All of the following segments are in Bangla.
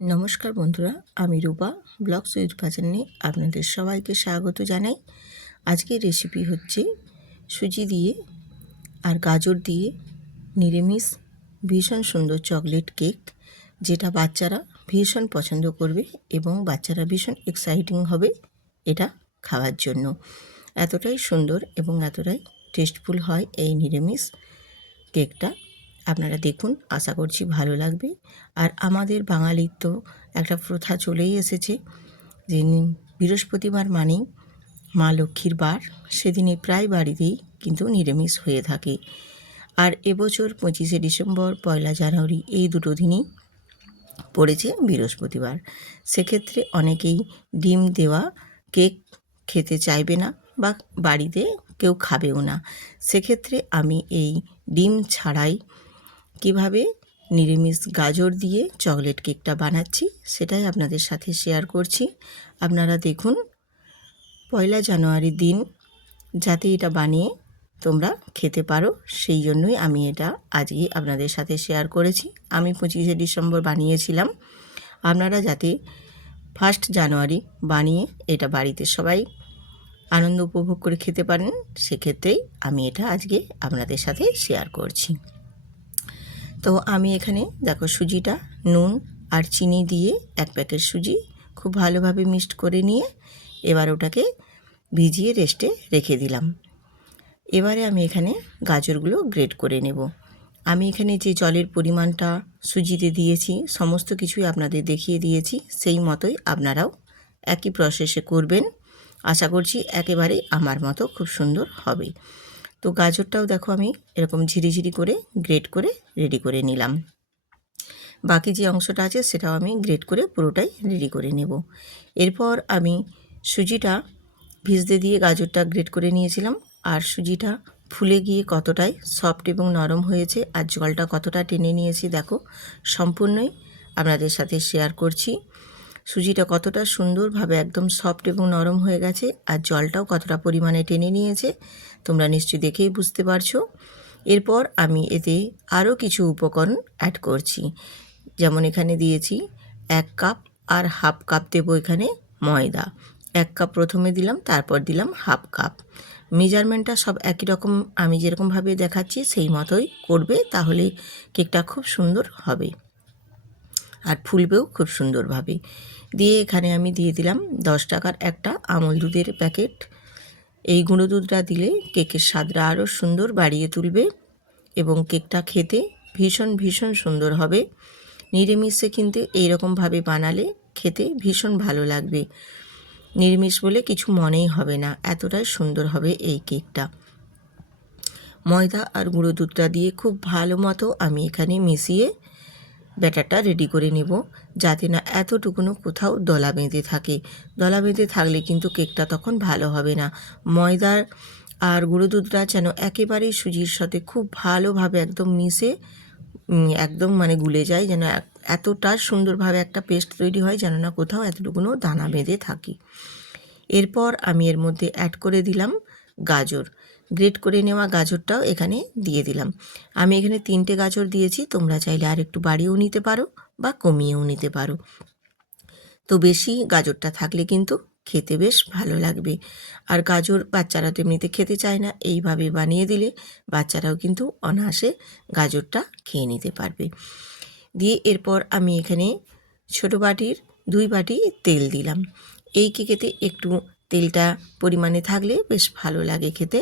নমস্কার বন্ধুরা, আমি রূপা ব্লগস উইথ রূপা চ্যানেলে আপনাদের সবাইকে স্বাগত জানাই। আজকের রেসিপি হচ্ছে সুজি দিয়ে আর গাজর দিয়ে নিরামিষ ভীষণ সুন্দর চকলেট কেক, যেটা বাচ্চারা ভীষণ পছন্দ করবে এবং বাচ্চারা ভীষণ এক্সাইটিং হবে এটা খাওয়ার জন্য। এতটাই সুন্দর এবং এতটাই টেস্টফুল হয় এই নিরামিষ কেকটা। আপনারা দেখুন, আশা করছি ভালো লাগবে। আর আমাদের বাঙালির তো একটা প্রথা চলেই এসেছে যে বৃহস্পতিবার মানেই মা লক্ষ্মীর বার, সেদিনে প্রায় বাড়িতেই কিন্তু নিরামিষ হয়ে থাকে। আর এবছর 25শে ডিসেম্বর, 1 জানুয়ারি এই দুটো দিনই পড়েছে বৃহস্পতিবার। সেক্ষেত্রে অনেকেই ডিম দেওয়া কেক খেতে চাইবে না বা বাড়িতে কেউ খাবেও না। সেক্ষেত্রে আমি এই ডিম ছাড়াই কিভাবে নিরামিষ গাজর দিয়ে চকলেট কেকটা বানাচ্ছি সেটাই আপনাদের সাথে শেয়ার করছি। আপনারা দেখুন, 1 জানুয়ারির দিন যাতে এটা বানিয়ে তোমরা খেতে পারো, সেই জন্যই আমি এটা আজকে আপনাদের সাথে শেয়ার করেছি। আমি 25শে ডিসেম্বর বানিয়েছিলাম, আপনারা যাতে 1 জানুয়ারি বানিয়ে এটা বাড়িতে সবাই আনন্দ উপভোগ করে খেতে পারেন, সেক্ষেত্রেই আমি এটা আজকে আপনাদের সাথে শেয়ার করছি। তো আমি এখানে দেখো, সুজিটা নুন আর চিনি দিয়ে 1 প্যাকেট সুজি খুব ভালোভাবে মিক্সড করে নিয়ে এবার ওটাকে ভিজিয়ে রেস্টে রেখে দিলাম। এবারে আমি এখানে গাজরগুলো গ্রেট করে নেব। আমি এখানে যে জলের পরিমাণটা সুজিতে দিয়েছি সমস্ত কিছুই আপনাদের দেখিয়ে দিয়েছি, সেই মতোই আপনারাও একই প্রসেসে করবেন। আশা করছি একেবারেই আমার মতো খুব সুন্দর হবে। তো গাজরটাও দেখো আমি এরকম ঝিরিঝিরি করে গ্রেট করে রেডি করে নিলাম। বাকি যে অংশটা আছে সেটাও আমি গ্রেট করে পুরোটাই রেডি করে নেব। এরপর আমি সুজিটা ভিজতে দিয়ে গাজরটা গ্রেট করে নিয়েছিলাম, আর সুজিটা ফুলে গিয়ে কতটাই সফট এবং নরম হয়েছে আর জলটা কতটা টেনে নিয়েছি দেখো, সম্পূর্ণই আপনাদের সাথে শেয়ার করছি। সুজিটা কতটা সুন্দরভাবে একদম সফট এবং নরম হয়ে গেছে আর জলটাও কতটা পরিমাণে টেনে নিয়েছে তোমরা নিশ্চয়ই দেখেই বুঝতে পারছো। এরপর আমি এতে আরও কিছু উপকরণ অ্যাড করছি, যেমন এখানে দিয়েছি 1 কাপ আর হাফ কাপ দেবো এখানে ময়দা। 1 কাপ প্রথমে দিলাম, তারপর দিলাম হাফ কাপ। মেজারমেন্টটা সব একই রকম, আমি যেরকমভাবে দেখাচ্ছি সেই মতোই করবে, তাহলে কেকটা খুব সুন্দর হবে আর ফুলবেও খুব সুন্দরভাবে। দিয়ে এখানে আমি দিয়ে দিলাম 10 টাকার একটা আমুল দুধের প্যাকেট। এই গুঁড়ো দুধটা দিলে কেকের স্বাদটা আরও সুন্দর বাড়িয়ে তুলবে এবং কেকটা খেতে ভীষণ ভীষণ সুন্দর হবে। নিরামিষে কিন্তু এইরকমভাবে বানালে খেতে ভীষণ ভালো লাগবে, নিরামিষ বলে কিছু মনেই হবে না, এতটাই সুন্দর হবে এই কেকটা। ময়দা আর গুঁড়ো দুধটা দিয়ে খুব ভালো মতো আমি এখানে মিশিয়ে ব্যাটারটা রেডি করে নেব, যাতে না এতটুকুনো কোথাও দলা বেঁধে থাকে। দলা বেঁধে থাকলে কিন্তু কেকটা তখন ভালো হবে না। ময়দার আর গুঁড়ো দুধটা যেন একেবারেই সুজির সাথে খুব ভালোভাবে একদম মিশে একদম গুলে যায়, যেন এতটা সুন্দরভাবে একটা পেস্ট তৈরি হয় যেন না কোথাও এতটুকুনো দানা বেঁধে থাকে। এরপর আমি এর মধ্যে অ্যাড করে দিলাম গাজর। গ্রেট করে নেওয়া গাজরটাও এখানে দিয়ে দিলাম। আমি এখানে 3টে গাজর দিয়েছি, তোমরা চাইলে আর একটু বাড়িয়েও নিতে পারো বা কমিয়েও নিতে পারো। তো বেশি গাজরটা থাকলে কিন্তু খেতে বেশ ভালো লাগবে। আর গাজর বাচ্চারা তো এমনিতে খেতে চায় না, এইভাবে বানিয়ে দিলে বাচ্চারাও কিন্তু অনায়াসে গাজরটা খেয়ে নিতে পারবে। দিয়ে এরপর আমি এখানে ছোটো বাটির 2 বাটি তেল দিলাম। এই কেকেতে একটু তেলটা পরিমাণে থাকলে বেশ ভালো লাগে খেতে।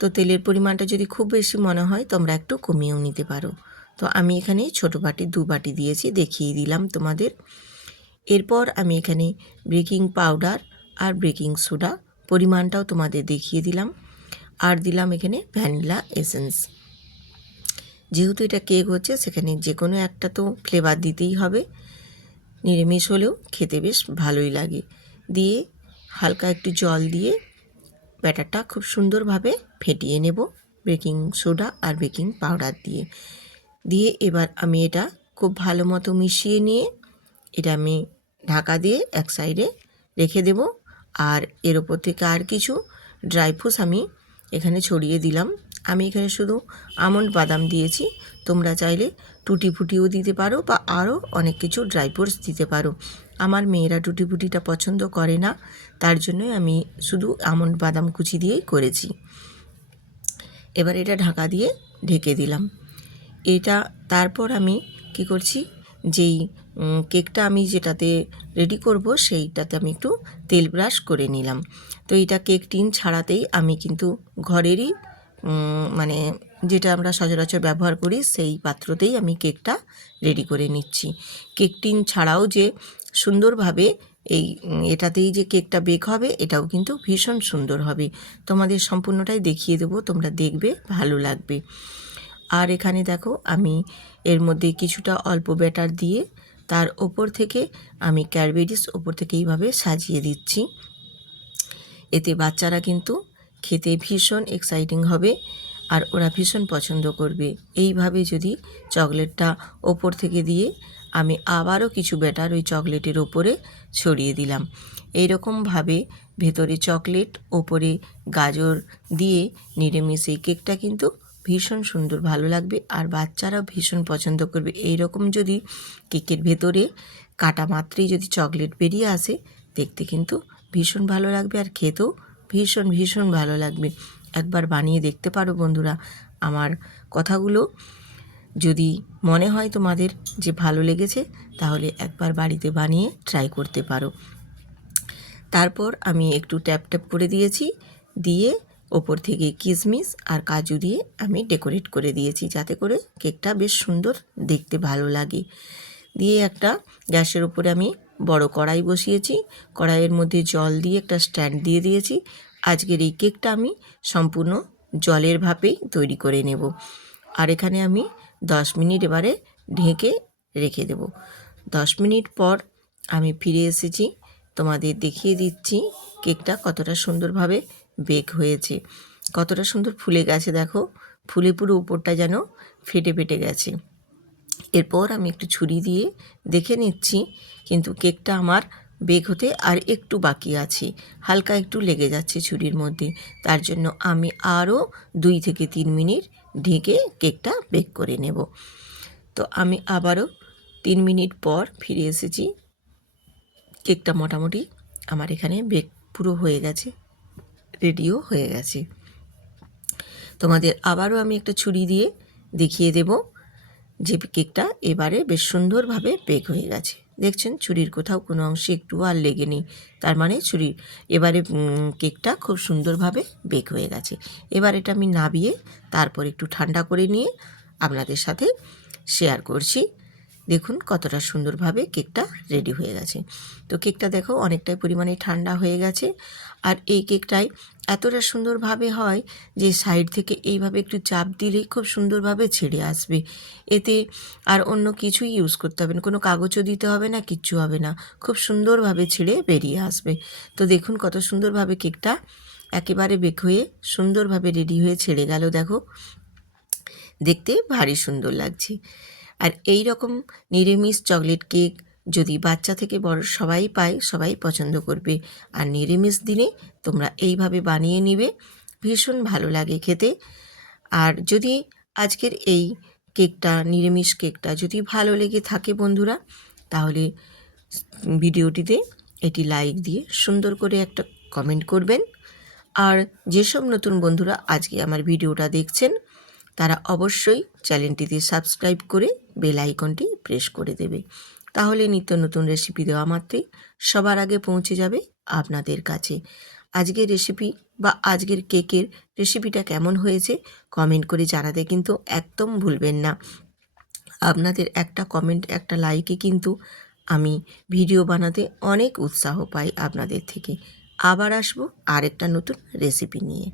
তো তেলের পরিমাণটা যদি খুব বেশি মনে হয় তোমরা একটু কমিয়েও নিতে পারো। তো আমি এখানে ছোটো বাটির 2 বাটি দিয়েছি, দেখিয়ে দিলাম তোমাদের। এরপর আমি এখানে বেকিং পাউডার আর বেকিং সোডা পরিমাণটাও তোমাদের দেখিয়ে দিলাম, আর দিলাম এখানে ভ্যানিলা এসেন্স। যেহেতু এটা কেক হচ্ছে সেখানে যে কোনো একটা তো ফ্লেভার দিতেই হবে, নিরামিষ হলেও খেতে বেশ ভালোই লাগে। দিয়ে হালকা একটু জল দিয়ে ব্যাটারটা খুব সুন্দরভাবে ফেটিয়ে নেব বেকিং সোডা আর বেকিং পাউডার দিয়ে। দিয়ে এবার আমি এটা খুব ভালো মতো মিশিয়ে নিয়ে এটা আমি ঢাকা দিয়ে এক সাইডে রেখে দেব। আর এর ওপর থেকে আর কিছু ড্রাই ফ্রুটস আমি এখানে ছড়িয়ে দিলাম। আমি এখানে শুধু আমন্ড বাদাম দিয়েছি, তোমরা চাইলে টুটি ফুটিও দিতে পারো বা আরও অনেক কিছু ড্রাই ফ্রুটস দিতে পারো। আমার মেয়েরা টুটি ফুটিটা পছন্দ করে না, তার জন্যই আমি শুধু আমন্ড বাদাম কুচি দিয়েই করেছি। এবার এটা ঢাকা দিয়ে ঢেকে দিলাম। এটা তারপর আমি কি করছি, যেই কেকটা আমি যেটাতে রেডি করব সেইটাতে আমি একটু তেল ব্রাশ করে নিলাম। তো এটা কেক টিন ছাড়াতেই আমি কিন্তু ঘরেরই মানে যেটা আমরা সচরাচর ব্যবহার করি সেই পাত্রতেই আমি কেকটা রেডি করে নিচ্ছি। কেক টিন ছাড়াও যে সুন্দরভাবে এই এটাতেই যে কেকটা বেক হবে এটাও কিন্তু ভীষণ সুন্দর হবে। তোমাদের সম্পূর্ণটাই দেখিয়ে দেবো, তোমরা দেখবে ভালো লাগবে। আর এখানে দেখো আমি এর মধ্যে কিছুটা অল্প ব্যাটার দিয়ে তার ওপর থেকে আমি ক্যাডবেরিজ ওপর থেকে এইভাবে সাজিয়ে দিচ্ছি। এতে বাচ্চারা কিন্তু খেতে ভীষণ এক্সাইটিং হবে আর ওরা ভীষণ পছন্দ করবে। এইভাবে যদি চকলেটটা ওপর থেকে দিয়ে আমি আবারও কিছু ব্যাটার ওই চকলেটের ওপরে ছড়িয়ে দিলাম। এইরকমভাবে ভেতরে চকলেট ওপরে গাজর দিয়ে নিরামিষ এই কেকটা কিন্তু ভীষণ সুন্দর ভালো লাগবে আর বাচ্চারাও ভীষণ পছন্দ করবে। এইরকম যদি কেকের ভেতরে কাটা মাত্রই যদি চকলেট বেরিয়ে আসে দেখতে কিন্তু ভীষণ ভালো লাগবে আর খেতেও ভীষণ ভীষণ ভালো লাগবে। একবার বানিয়ে দেখতে পারো বন্ধুরা। আমার কথাগুলো যদি মনে হয় তোমাদের যে ভালো লেগেছে তাহলে একবার বাড়িতে বানিয়ে ট্রাই করতে পারো। তারপর আমি একটু ট্যাপ ট্যাপ করে দিয়েছি, দিয়ে ওপর থেকে কিশমিশ আর কাজু দিয়ে আমি ডেকোরেট করে দিয়েছি যাতে করে কেকটা বেশ সুন্দর দেখতে ভালো লাগে। দিয়ে একটা গ্যাসের উপরে আমি বড় কড়াই বসিয়েছি, কড়াইয়ের মধ্যে জল দিয়ে একটা স্ট্যান্ড দিয়ে দিয়েছি। আজকের এই কেকটা আমি সম্পূর্ণ জলের ভাপেই তৈরি করে নেব। আর এখানে আমি 10 মিনিট এবারে ঢেকে রেখে দেব। 10 মিনিট পর আমি ফিরে এসেছি, তোমাদের দেখিয়ে দিচ্ছি কেকটা কতটা সুন্দরভাবে বেক হয়েছে, কতটা সুন্দর ফুলে গেছে। দেখো ফুলে পুরো উপরটা যেন ফেটে ফেটে গেছে। এরপর আমি একটু ছুরি দিয়ে দেখে নিচ্ছি, কিন্তু কেকটা আমার বেক হতে আর একটু বাকি আছে, হালকা একটু লেগে যাচ্ছে ছুরির মধ্যে। তার জন্য আমি আরও 2 থেকে 3 মিনিট ঢেকে কেকটা বেক করে নেব। তো আমি আবারও 3 মিনিট পর ফিরে এসেছি। কেকটা মোটামুটি আমার এখানে বেক পুরো হয়ে গেছে, রেডিও হয়ে গেছে। তোমাদের আবারও আমি একটা ছুরি দিয়ে দেখিয়ে দেব যে কেকটা এবারে বেশ সুন্দরভাবে বেক হয়ে গেছে। দেখছেন ছুরির কোথাও কোনো অংশে একটুও আর লেগে নেই, তার মানে এবারে কেকটা খুব সুন্দরভাবে বেক হয়ে গেছে। এবার এটা আমি নাবিয়ে তারপর একটু ঠান্ডা করে নিয়ে আপনাদের সাথে শেয়ার করছি। দেখুন কতটা সুন্দরভাবে কেকটা রেডি হয়ে গেছে। তো কেকটা দেখো অনেকটাই পরিমাণে ঠান্ডা হয়ে গেছে। আর এই কেকটাই এতটা সুন্দরভাবে হয় যে সাইড থেকে এইভাবে একটু চাপ দিলেই খুব সুন্দরভাবে ছেড়ে আসবে। এতে আর অন্য কিছুই ইউজ করতে হবে না, কোনো কাগজও দিতে হবে না, কিচ্ছু হবে না, খুব সুন্দরভাবে ছেড়ে বেরিয়ে আসবে। তো দেখুন কত সুন্দরভাবে কেকটা একেবারে বেক হয়ে সুন্দরভাবে রেডি হয়ে ছেড়ে গেল। দেখো দেখতে ভারী সুন্দর লাগছে। আর এই রকম নিরামিষ চকলেট কেক যদি বাচ্চা থেকে বড় সবাই পায়, সবাই পছন্দ করবে। আর নিরামিষ দিনে তোমরা এইভাবে বানিয়ে নিবে, ভীষণ ভালো লাগে খেতে। আর যদি আজকের এই কেকটা, নিরামিষ কেকটা যদি ভালো লেগে থাকে বন্ধুরা, তাহলে ভিডিওটিতে এটি লাইক দিয়ে সুন্দর করে একটা কমেন্ট করবেন। আর যেসব নতুন বন্ধুরা আজকে আমার ভিডিওটা দেখছেন তারা অবশ্যই চ্যানেলটিতে সাবস্ক্রাইব করে বেল আইকনটি প্রেস করে দেবে, তাহলে নিত্য নতুন রেসিপি দেওয়া মাত্রই সবার আগে পৌঁছে যাবে আপনাদের কাছে। আজকের রেসিপি বা আজকের কেকের রেসিপিটা কেমন হয়েছে কমেন্ট করে জানাতে কিন্তু একদম ভুলবেন না। আপনাদের একটা কমেন্ট, একটা লাইকে কিন্তু আমি ভিডিও বানাতে অনেক উৎসাহ পাই আপনাদের থেকে। আবার আসবো আরেকটা নতুন রেসিপি নিয়ে।